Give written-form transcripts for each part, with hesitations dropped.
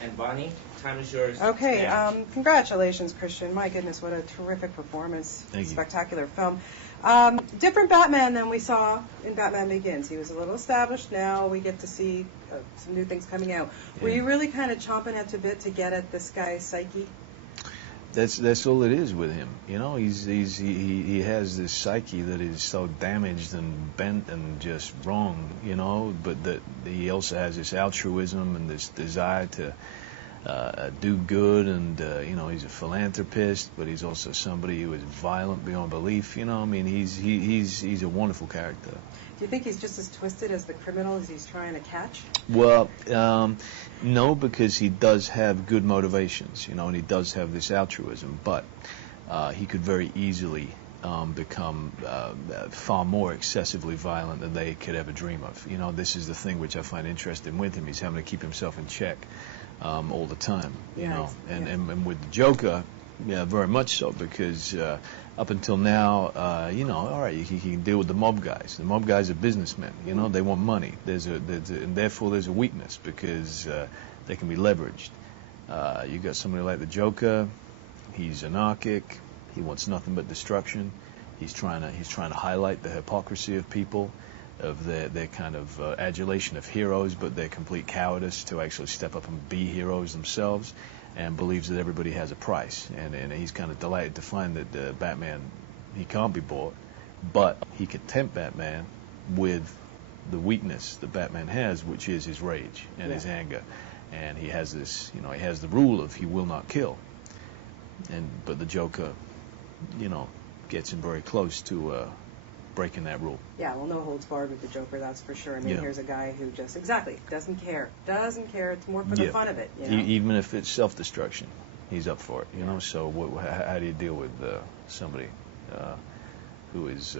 And Bonnie, time is yours. Okay, congratulations, Christian. My goodness, what a terrific performance. Thank you. Spectacular film. Different Batman than we saw in Batman Begins. He was a little established. Now we get to see some new things coming out. Yeah. Were you really kind of chomping at the bit to get at this guy's psyche? That's all it is with him. You know, he has this psyche that is so damaged and bent and just wrong. You know, but that he also has this altruism and this desire to do good, and you know, he's a philanthropist, but he's also somebody who is violent beyond belief. You know, I mean, he's a wonderful character. Do you think he's just as twisted as the criminal as he's trying to catch? Well, no, because he does have good motivations, you know, and he does have this altruism, but he could very easily become far more excessively violent than they could ever dream of. You know, this is the thing which I find interesting with him. He's having to keep himself in check all the time, you know, and with the Joker, yeah, very much so, because up until now, you know, all right, he can deal with the mob guys. The mob guys are businessmen, you know, they want money. And therefore there's a weakness, because they can be leveraged. You got somebody like the Joker. He's anarchic. He wants nothing but destruction. He's trying to highlight the hypocrisy of people, of their kind of adulation of heroes, but their complete cowardice to actually step up and be heroes themselves, and believes that everybody has a price. And he's kind of delighted to find that Batman, he can't be bought, but he can tempt Batman with the weakness that Batman has, which is his rage and his anger. And he has this, you know, he has the rule of he will not kill. But the Joker, you know, gets him very close to breaking that rule. Yeah, well, no holds barred with the Joker, that's for sure. I mean, here's a guy who just, doesn't care. Doesn't care. It's more for the fun of it. You know? Even if it's self-destruction, he's up for it, you know. So how do you deal with somebody who is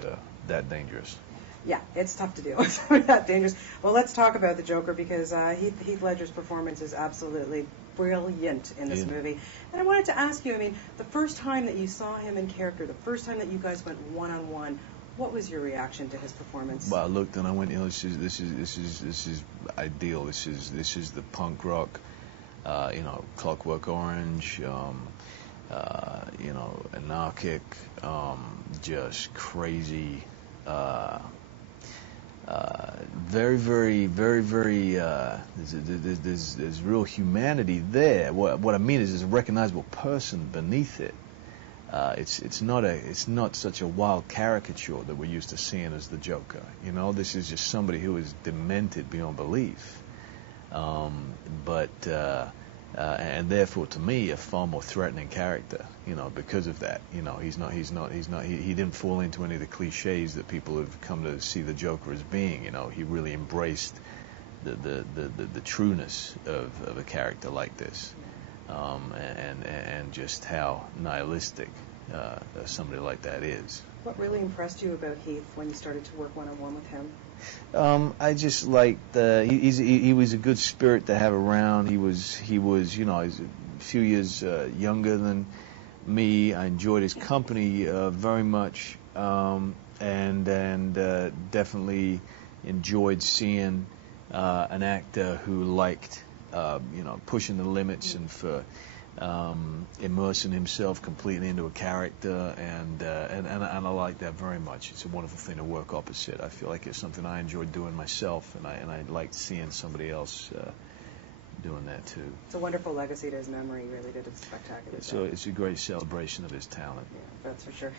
that dangerous? Yeah, it's tough to deal with somebody that dangerous. Well, let's talk about the Joker, because Heath Ledger's performance is absolutely brilliant in this movie. And I wanted to ask you, I mean, the first time that you saw him in character, the first time that you guys went one-on-one, what was your reaction to his performance? Well, I looked and I went, you know, this is ideal. This is the punk rock, you know, Clockwork Orange, you know, anarchic, just crazy, very. There's real humanity there. What I mean is, there's a recognizable person beneath it. It's not such a wild caricature that we're used to seeing as the Joker. You know, this is just somebody who is demented beyond belief, and therefore, to me, a far more threatening character. You know, because of that. You know, he didn't fall into any of the cliches that people have come to see the Joker as being. You know, he really embraced the trueness of a character like this. And just how nihilistic somebody like that is. What really impressed you about Heath when you started to work one-on-one with him? I just liked he was a good spirit to have around. He was you know, he's a few years younger than me. I enjoyed his company very much, and definitely enjoyed seeing an actor who liked you know, pushing the limits and for immersing himself completely into a character, and I like that very much. It's a wonderful thing to work opposite. I feel like it's something I enjoyed doing myself, and I liked seeing somebody else doing that too. It's a wonderful legacy to his memory. He really did a spectacular So it's a great celebration of his talent. Yeah, that's for sure.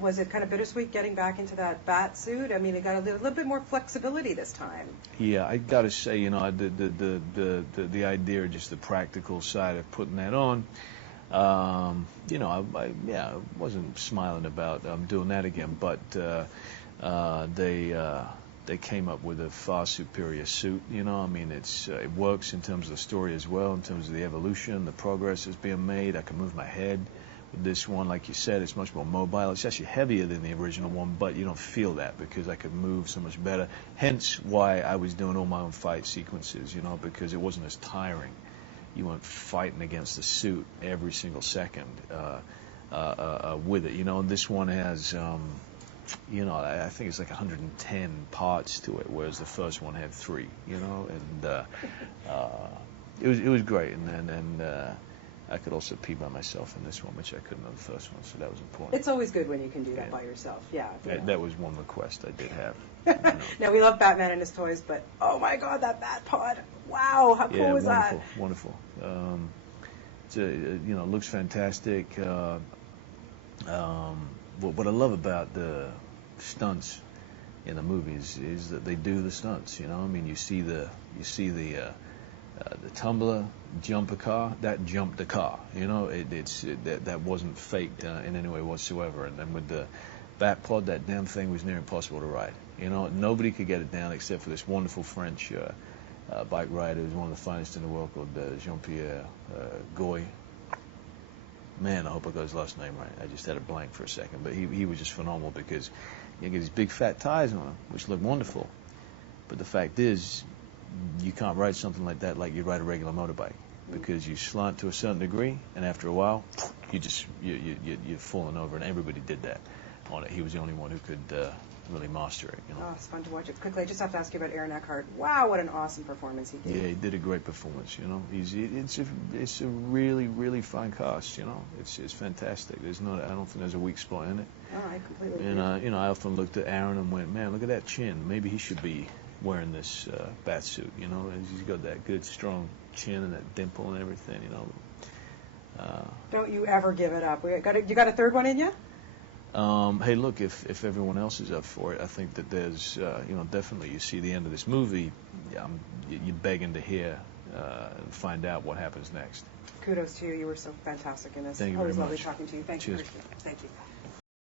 Was it kind of bittersweet getting back into that bat suit? I mean, it got a little bit more flexibility this time. Yeah, I got to say, you know, the idea, just the practical side of putting that on, you know, I wasn't smiling about doing that again, but they came up with a far superior suit. You know, I mean, it works in terms of the story as well, in terms of the evolution, the progress that's being made. I can move my head with this one. Like you said, it's much more mobile. It's actually heavier than the original one, but you don't feel that because I could move so much better. Hence why I was doing all my own fight sequences, you know, because it wasn't as tiring. You weren't fighting against the suit every single second with it. You know, and this one has... you know, I think it's like 110 parts to it, whereas the first one had 3, you know, and it was great, and I could also pee by myself in this one, which I couldn't on the first one, so that was important. It's always good when you can do that by yourself. Yeah. That was one request I did have. Now, we love Batman and his toys, but oh my God, that Bat Pod! Wow, how cool was that? Wonderful. It's looks fantastic. What I love about the stunts in the movies is that they do the stunts. I mean, you see the tumbler jump a car, that jumped the car. That wasn't faked in any way whatsoever. And then with the Bat Pod, that damn thing was near impossible to ride. Nobody could get it down except for this wonderful French bike rider who's one of the finest in the world, called Jean-Pierre Goy. Man, I hope I got his last name right. I just had a blank for a second, but he was just phenomenal, because you get these big fat tires on him, which look wonderful. But the fact is, you can't ride something like that like you ride a regular motorbike, because you slant to a certain degree, and after a while, you're falling over, and everybody did that on it. He was the only one who could really master it. Oh, it's fun to watch it. Quickly, I just have to ask you about Aaron Eckhart. Wow, what an awesome performance he gave. Yeah, he did a great performance. It's a really, really fine cast. It's fantastic. I don't think there's a weak spot in it. Oh, I completely agree. And I often looked at Aaron and went, man, look at that chin. Maybe he should be wearing this bat suit. He's got that good, strong chin and that dimple and everything. Don't you ever give it up. You got a third one in you? Hey, look, if everyone else is up for it, I think that there's, definitely, you see the end of this movie, you're begging to hear and find out what happens next. Kudos to you. You were so fantastic in this. Thank you Always very lovely much. talking to you. Thank Cheers. you. Thank you.